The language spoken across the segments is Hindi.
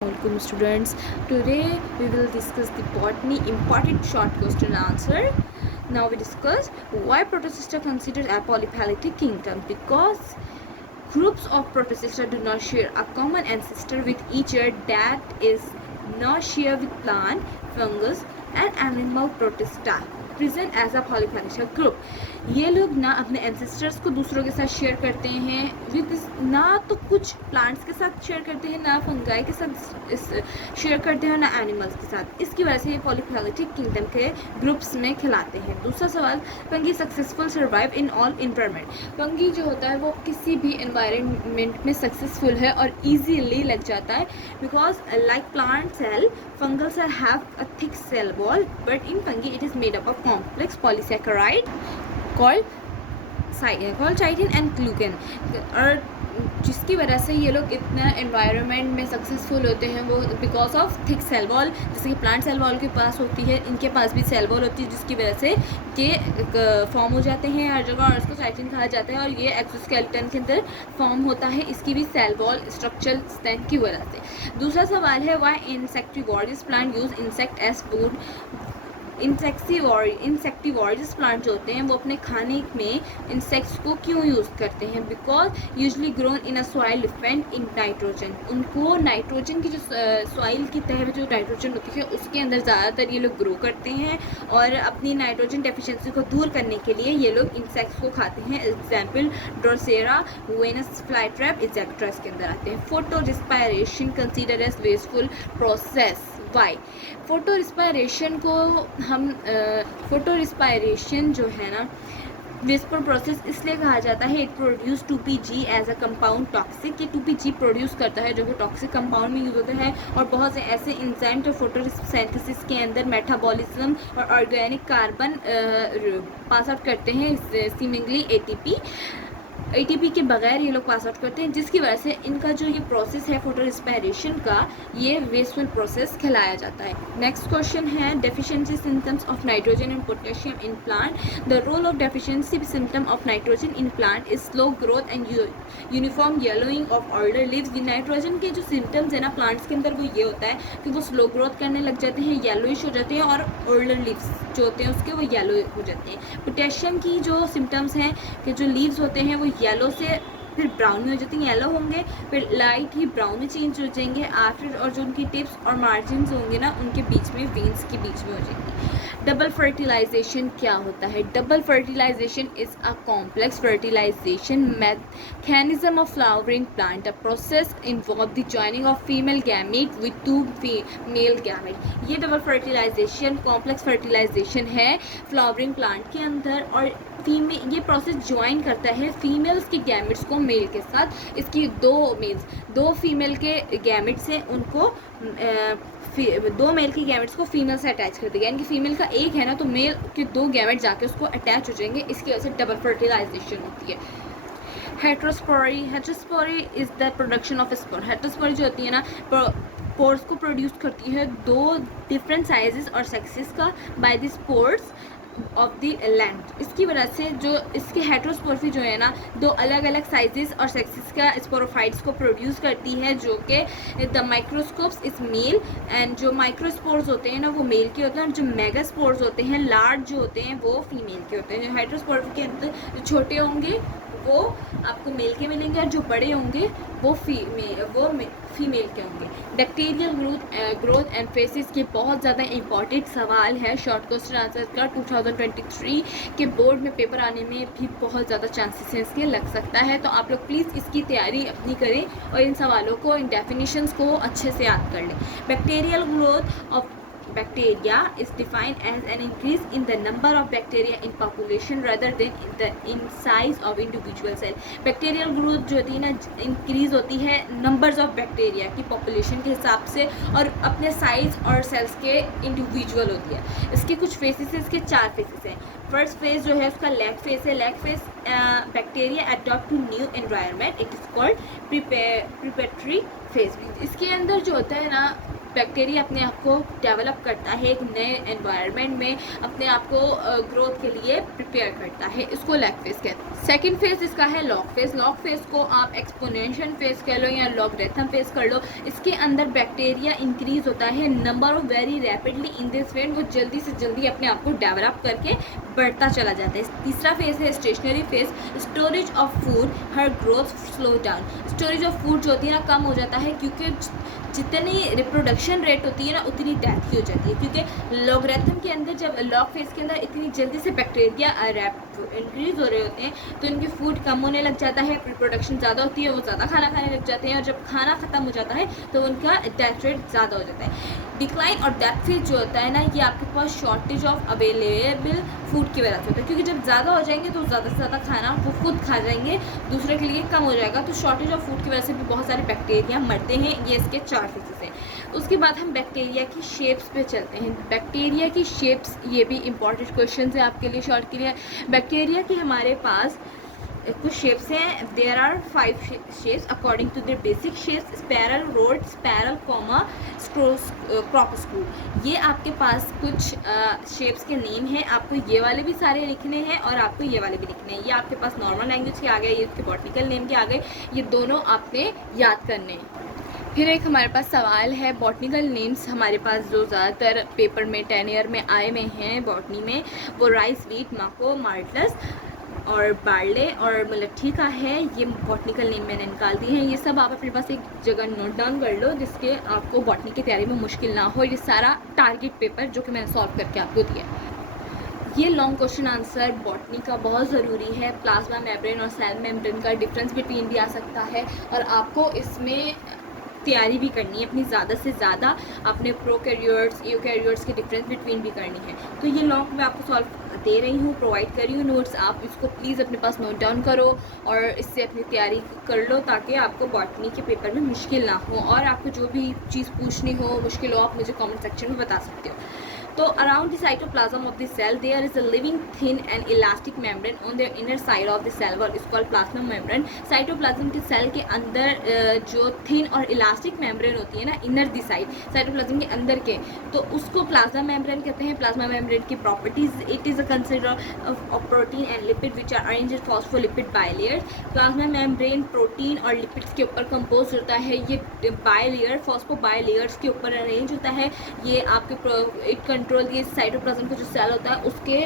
Welcome students. Today we will discuss the botany important short question answer. Now we discuss why Protocista considered a polyphyletic kingdom. Because groups of Protocista do not share a common ancestor with each other, that is not share with plant, fungus and animal Protista present as a polyphyletic group. ये लोग ना अपने एंसेस्टर्स को दूसरों के साथ शेयर करते हैं विद ना तो कुछ प्लांट्स के साथ शेयर करते हैं, ना फंगाई के साथ शेयर करते हैं, ना एनिमल्स के साथ। इसकी वजह से ये पॉलीफेनिटिक किंगडम के ग्रुप्स में खिलाते हैं। दूसरा सवाल, fungi successful survive in all environment. Fungi जो होता है वो किसी भी इन्वायरमेंट में सक्सेसफुल है और ईजीली लग जाता है, because like plant cell fungal cell have a thick cell wall, but in fungi it is made up of complex polysaccharide called chitin and glucan, और जिसकी वजह से ये लोग इतना एनवायरनमेंट में सक्सेसफुल होते हैं वो because of thick cell wall. जैसे कि प्लांट सेल वॉल के पास होती है, इनके पास भी सेल वॉल होती है, जिसकी वजह से ये फॉर्म हो जाते हैं हर जगह, और इसको चाइटिन कहा जाता है। और ये एक्सोस्केलेटन के अंदर फॉर्म होता है, इसकी भी सेल वॉल स्ट्रक्चरल स्ट्रेंथ की वजह से। दूसरा सवाल है, why insectivorous plant use insect as food. Insectivorous plant जो होते हैं वो अपने खाने में इंसेक्ट्स को क्यों यूज़ करते हैं? Because usually grown in a soil defend in nitrogen. उनको नाइट्रोजन की जो सॉइल की तह में जो नाइट्रोजन होती है उसके अंदर ज़्यादातर ये लोग ग्रो करते हैं, और अपनी नाइट्रोजन डेफिशिएंसी को दूर करने के लिए ये लोग इंसेक्ट्स को खाते हैं। Example Drosera, Venus flytrap, etcetera इसके अंदर आते हैं। Photorespiration consider as wasteful process. Why? Photorespiration को हम फोटो रिस्पायरेशन जो है ना वेस्टफुल प्रोसेस इसलिए कहा जाता है, it produce 2PG as a compound toxic. ये 2PG प्रोड्यूस करता है जो कि टॉक्सिक कंपाउंड में यूज होता है, और बहुत से ऐसे इंजाइम जो फोटोसिंथेसिस के अंदर मेटाबॉलिज्म और ऑर्गेनिक कार्बन पास आउट करते हैं, सीमिंगली ATP के बगैर ये लोग पास आउट करते हैं, जिसकी वजह से इनका जो ये प्रोसेस है फोटो रिस्पायरेशन का, ये वेस्टफुल प्रोसेस कहलाया जाता है। नेक्स्ट क्वेश्चन है, deficiency symptoms of nitrogen and potassium in plant. The role of deficiency symptom of nitrogen in plant is slow growth and uniform yellowing of older leaves. ये नाइट्रोजन के जो सिम्टम्स है ना प्लांट्स के अंदर, वो ये होता है कि वो स्लो ग्रोथ करने लग जाते हैं, येलोइश हो जाते हैं, और ओल्डर लीव्स जो होते हैं उसके वो येलो हो जाते हैं। पोटेशियम की जो सिम्टम्स हैं कि जो लीव्स होते हैं वो येलो से फिर ब्राउन में हो जाते हैं, येलो होंगे, फिर लाइट ही ब्राउन में चेंज हो जाएंगे आफ्टर, और जो उनकी टिप्स और मार्जिन्स होंगे ना उनके बीच में, वेन्स के बीच में हो जाएंगी। डबल फर्टिलाइजेशन क्या होता है? Double fertilisation is a complex fertilisation mechanism of flowering plant. A process involve the joining of female gamete with 2 male gamete. ये डबल फर्टिलाइजेशन कॉम्प्लेक्स फर्टिलाइजेशन है फ्लावरिंग प्लांट के अंदर, और ये प्रोसेस ज्वाइन करता है फीमेल्स के गैमेट्स को मेल के साथ। इसकी दो फीमेल के गैमेट्स हैं, उनको दो मेल के गैमेट्स को फीमेल से अटैच कर देगा, यानी कि फीमेल का एक है ना तो मेल के 2 गैमेट जाके उसको अटैच हो जाएंगे, इसकी वजह से डबल फर्टिलाइजेशन होती है। Heterospory is the production of spore. Heterospory जो होती है ना पोर्स को प्रोड्यूस करती है 2 डिफरेंट साइजेस और सेक्सेस का by the spores of the land. इसकी वजह से जो इसके हेट्रोस्पोर्फी जो है ना 2 अलग अलग साइजेस और सेक्सेस का स्पोरोफाइट्स को प्रोड्यूस करती है, जो कि the microscopes is male, and जो माइक्रोस्पोर्स होते हैं ना वो मेल के होते हैं, और जो मेगास्पोर्स होते हैं लार्ज जो होते हैं वो फीमेल के होते हैं। जो हेट्रोस्पोर्फी के अंदर जो छोटे होंगे वो आपको मेल के मिलेंगे, और जो बड़े होंगे वो फीमेल के होंगे। बैक्टीरियल ग्रोथ एंड फेसिस के बहुत ज़्यादा इंपॉर्टेंट सवाल है शॉर्ट क्वेश्चन आंसर का 2023 के बोर्ड में पेपर आने में भी बहुत ज़्यादा चांसेस हैं इसके लग सकता है, तो आप लोग प्लीज़ इसकी तैयारी अपनी करें और इन सवालों को, इन डेफिनेशंस को अच्छे से याद कर लें। Bacterial growth of bacteria is defined as an increase in the number of bacteria in population rather than in size of individual cell। bacterial growth जो होती है ना इंक्रीज होती है नंबर्स ऑफ बैक्टीरिया की पॉपुलेशन के हिसाब से, और अपने साइज और सेल्स के इंडिविजुअल होती है। इसके कुछ फेसेस हैं, इसके 4 फेसेस हैं। फर्स्ट फेज जो है उसका लैग फेज है। Lag phase bacteria adopt to new environment, it is called preparatory phase. इसके अंदर जो होता है ना बैक्टीरिया अपने आप को डेवलप करता है, एक नए एनवायरनमेंट में अपने आप को ग्रोथ के लिए प्रिपेयर करता है। इसको लैग फेज कहते हैं। सेकेंड फेज इसका है लॉग फेज। लॉग फेज को आप एक्सपोनेंशियल फेज कह लो या लॉगरिथम फेज कर लो। इसके अंदर बैक्टीरिया इंक्रीज होता है number of very rapidly in this phase, वो जल्दी से जल्दी अपने आप को डेवलप करके बढ़ता चला जाता है। तीसरा फेज है stationary phase. Storage of food, her growth slow down. Storage of food जो होती है ना कम हो जाता है, क्योंकि जितनी रिप्रोडक्शन रेट होती है ना उतनी डेथ की हो जाती है, क्योंकि लॉगरिथम के अंदर जब लॉग फेज के अंदर इतनी जल्दी से बैक्टीरिया इंक्रीज हो रहे होते हैं तो इनकी फूड कम होने लग जाता है, रिप्रोडक्शन ज़्यादा होती है, वो ज़्यादा खाना खाने लग जाते हैं, और जब खाना ख़त्म हो जाता है तो उनका डेथ रेट ज़्यादा हो जाता है। डिक्लाइन और डेथ फेज जो होता है ना, ये आपके पास शॉर्टेज ऑफ अवेलेबल फूड की वजह से होता है, क्योंकि जब ज़्यादा हो जाएंगे तो ज़्यादा से ज़्यादा खाना वो खुद खा जाएंगे, दूसरे के लिए कम हो जाएगा, तो शॉर्टेज ऑफ फूड की वजह से भी बहुत सारे बैक्टीरिया मरते हैं। ये इसके 4 फेजेस हैं। उसके बाद हम बैक्टीरिया की शेप्स पे चलते हैं। बैक्टीरिया की शेप्स, ये भी इंपॉर्टेंट क्वेश्चन है आपके लिए शॉर्ट के लिए। बैक्टीरिया की हमारे पास कुछ शेप्स हैं। There are 5 shapes according to their basic shapes. Spiral, rod, spiral, comma, corkscrew. ये आपके पास कुछ शेप्स के नेम हैं। आपको ये वाले भी सारे लिखने हैं और आपको ये वाले भी लिखने हैं। ये आपके पास नॉर्मल लैंग्वेज के आ गए, ये उसके बॉटनिकल नेम के आ गए, ये दोनों आपने याद करने हैं। फिर एक हमारे पास सवाल है बॉटनिकल नेम्स हमारे पास जो ज़्यादातर पेपर में 10 ईयर में आए हुए हैं बॉटनी में, वो राइस, वीट, माको, मार्टलस और बार्ले और मुलट्ठी का है। ये बॉटनिकल नेम मैंने निकाल दिए हैं। ये सब आप अपने पास एक जगह नोट डाउन कर लो, जिसके आपको बॉटनी की तैयारी में मुश्किल ना हो। ये सारा टारगेट पेपर जो कि मैंने सॉल्व करके आपको दिया। ये लॉन्ग क्वेश्चन आंसर बॉटनी का बहुत ज़रूरी है। प्लाज्मा मेम्ब्रेन और सेल मेम्ब्रेन का डिफरेंस बिटवीन भी आ सकता है, और आपको इसमें तैयारी भी करनी है अपनी ज़्यादा से ज़्यादा। अपने प्रोकैरियोट्स, यूकैरियोट्स के डिफरेंस बिटवीन भी करनी है। तो ये लॉन्ग मैं आपको सॉल्व दे रही हूँ, प्रोवाइड कर रही हूँ नोट्स। आप इसको प्लीज़ अपने पास नोट डाउन करो और इससे अपनी तैयारी कर लो, ताकि आपको बॉटनी के पेपर में मुश्किल ना हो। और आपको जो भी चीज़ पूछनी हो, मुश्किल हो, आप मुझे कमेंट सेक्शन में बता सकते हो। तो around the cytoplasm of the cell there is a living thin and elastic membrane on the inner side of the cell wall, is called plasma membrane. Cytoplasm के सेल के अंदर जो थिन और इलास्टिक मेम्ब्रेन होती है ना, इनर द साइड, साइटोप्लाज्म के अंदर के, तो उसको प्लाज्मा मेम्ब्रेन कहते हैं। प्लाज्मा मेम्ब्रेन की properties, it is a consider of protein and lipid which are arranged phospholipid bilayers. Plasma membrane protein और लिपिड्स के ऊपर कंपोज होता है। ये बायलेयर, फॉस्फो बायलेयर्स के ऊपर अरेंज होता है। ये आपके इट कंट्रोल, ये साइटोप्लाज्म का जो सेल होता है उसके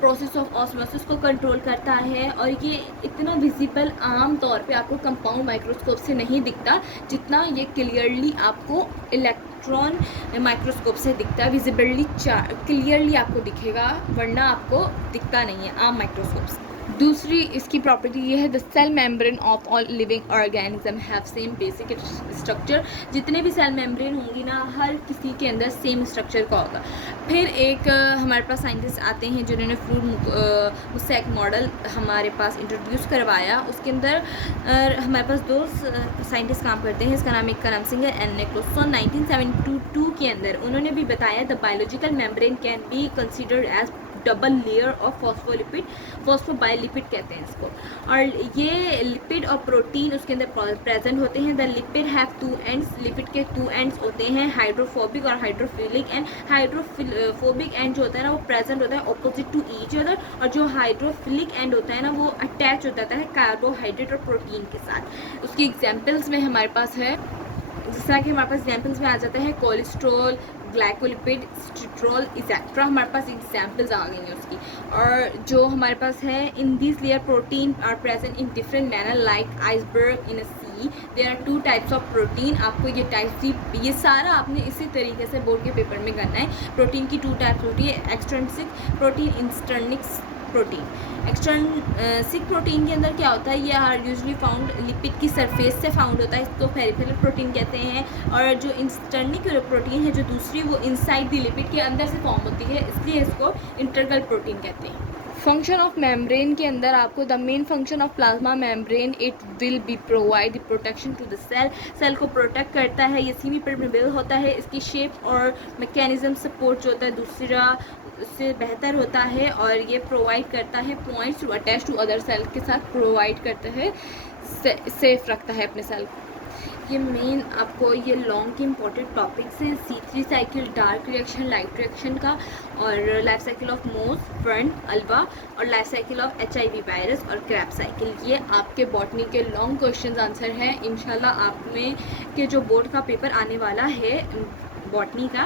प्रोसेस ऑफ ऑस्मोसिस को कंट्रोल करता है। और ये इतना विजिबल आम तौर पे आपको कंपाउंड माइक्रोस्कोप से नहीं दिखता, जितना ये क्लियरली आपको इलेक्ट्रॉन माइक्रोस्कोप से दिखता है। विजिबली क्लियरली आपको दिखेगा, वरना आपको दिखता नहीं है आम माइक्रोस्कोप से। दूसरी इसकी प्रॉपर्टी ये है, the cell membrane of all living organism have same basic structure. जितने भी सेल मेम्ब्रेन होंगी ना, हर किसी के अंदर सेम स्ट्रक्चर का होगा। फिर एक हमारे पास साइंटिस्ट आते हैं जिन्होंने फ्लूइड मोज़ेक मॉडल हमारे पास इंट्रोड्यूस करवाया। उसके अंदर हमारे पास 2 साइंटिस्ट काम करते हैं। इसका नाम, एक का नाम सिंगर एंड निकोलसन। 1972 के अंदर उन्होंने भी बताया the biological membrane can be considered as double layer of phospholipid, phosphobiolipid कहते हैं इसको। और ये लिपिड और प्रोटीन उसके अंदर प्रेजेंट होते हैं। The lipid have 2 ends, lipid के 2 एंड्स होते हैं, हाइड्रोफोबिक और हाइड्रोफिलिक एंड। हाइड्रोफोबिक एंड जो होता है ना, वो प्रेजेंट होता है ऑपोजिट टू ईच अदर, और जो हाइड्रोफिलिक एंड होता है ना, वो अटैच हो जाता है कार्बोहाइड्रेट और प्रोटीन के साथ। उसकी एग्जाम्पल्स में हमारे पास है, जिस तरह के हमारे पास एग्जाम्पल्स में आ जाता है कोलेस्ट्रॉल, ग्लाइकोलिपिड, स्टिट्रॉल एक्सेट्रा, हमारे पास एग्जाम्पल्स आ गई हैं उसकी। और जो हमारे पास है, in this layer protein are present in different manner like iceberg in a sea. There are 2 types of protein. आपको ये टाइप्स, ये सारा आपने इसी तरीके से बोर्ड के पेपर में करना है। प्रोटीन की 2 टाइप्स होती है, extrinsic protein, intrinsic protein. Extrinsic protein के अंदर क्या होता है, ये आर यूजली फाउंड लिपिड की सरफेस से फाउंड होता है, इसको पेरिफेरल प्रोटीन कहते हैं। और जो इंस्ट्रिंसिक प्रोटीन है जो दूसरी, वो इनसाइड द लिपिड के अंदर से फॉर्म होती है, इसलिए इसको इंटरगल प्रोटीन कहते हैं। फंक्शन ऑफ मेम्ब्रेन के अंदर आपको the main function of plasma membrane, it will be provide protection to the cell. Cell को प्रोटेक्ट करता है, ये सेमी परमेबल होता है। इसकी शेप और मैकेनिज्म सपोर्ट जो होता है दूसरा से बेहतर होता है, और ये प्रोवाइड करता है points to attach to other cell के साथ प्रोवाइड करता है, सेफ रखता है अपने सेल को। ये मेन आपको ये लॉन्ग के इंपॉर्टेंट टॉपिक्स हैं, C3 cycle, dark reaction, light reaction का, और लाइफ साइकिल ऑफ मोस, फर्न, अल्वा, और life cycle of HIV virus और क्रैब साइकिल। ये आपके बॉटनी के लॉन्ग क्वेश्चन आंसर हैं। इंशाल्लाह आप में के जो बोर्ड का पेपर आने वाला है बॉटनी का,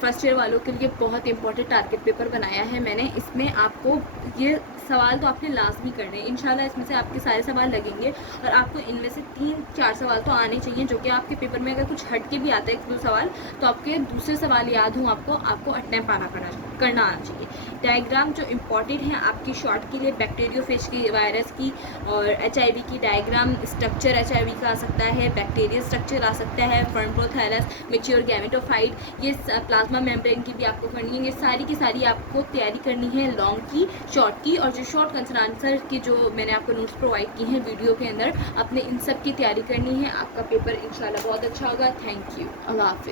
फर्स्ट ईयर वालों के लिए बहुत इंपॉर्टेंट टारगेट पेपर बनाया है मैंने। इसमें आपको ये सवाल तो आपने लाजमी करने हैं, इंशाल्लाह इसमें से आपके सारे सवाल लगेंगे और आपको इनमें से 3-4 सवाल तो आने चाहिए, जो कि आपके पेपर में अगर कुछ हट के भी आता है 1-2 सवाल तो आपके दूसरे सवाल याद हों, आपको अटेम्प्ट करना आना चाहिए। डायग्राम जो इम्पॉर्टेंट है आपकी शॉर्ट के लिए, बैक्टीरियोफेज की, वायरस की और HIV की डायग्राम, स्ट्रक्चर HIV का आ सकता है, बैक्टीरियल स्ट्रक्चर आ सकता है, फर्न प्रोथाइलस, मैच्योर गैमेटोफाइट, ये प्लाज्मा मेम्ब्रेन की भी आपको करनी है। ये सारी की सारी आपको तैयारी करनी है लॉन्ग की, शॉर्ट की, और जो शॉर्ट आंसर आंसर की जो मैंने आपको नोट्स प्रोवाइड की हैं वीडियो के अंदर, अपने इन सब की तैयारी करनी है। आपका पेपर इंशाल्लाह बहुत अच्छा होगा। Thank you. अल्लाह हाफ़िज़।